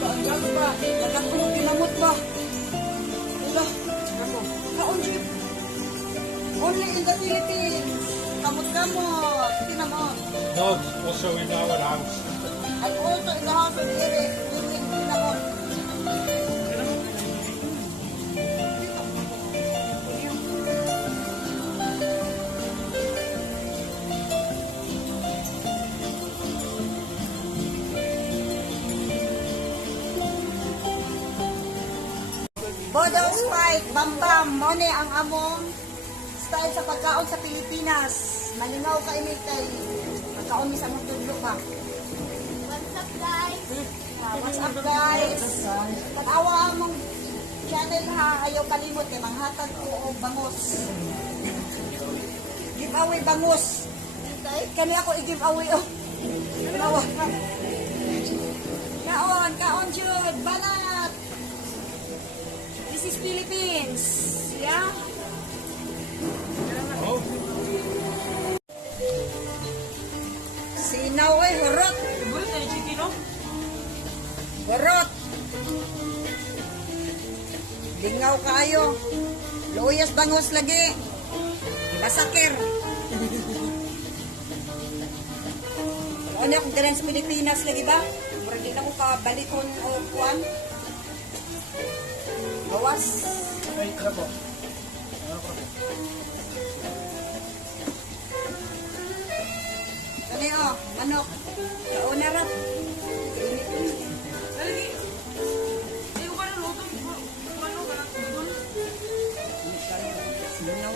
Bagang ba? Nagkatulog ginamot ba? Ila, kaunjip. Only in the Philippines. Kamot-kamot. Kinamot. Dogs also in our house. And also in the house of Eric. Living kinamot. Bodong Spike, Bambam, Mone ang among style sa pagkaon sa Pilipinas. Malingaw ka ini kay pagkaon mi sa mong tudlo pa. What's up, guys? What's up guys? Tanawa among channel ha, ayaw kalimot kay manghatag ko og bangus. Giveaway bangus. Kani ako i-giveaway oh. Tanawa. Kaon jud, banat. This is Philippines. Yeah? Oh, Sinaw eh, hurot. Hurot. Lingaw kayo. Luyas bangus lagi. Masakir. Ano akong galing sa Pilipinas lagi ba? Murag di na ko kabalikon o kuwan. Gawas. ay, ano po? Kani o, manok. Kauna rat. Sinaw.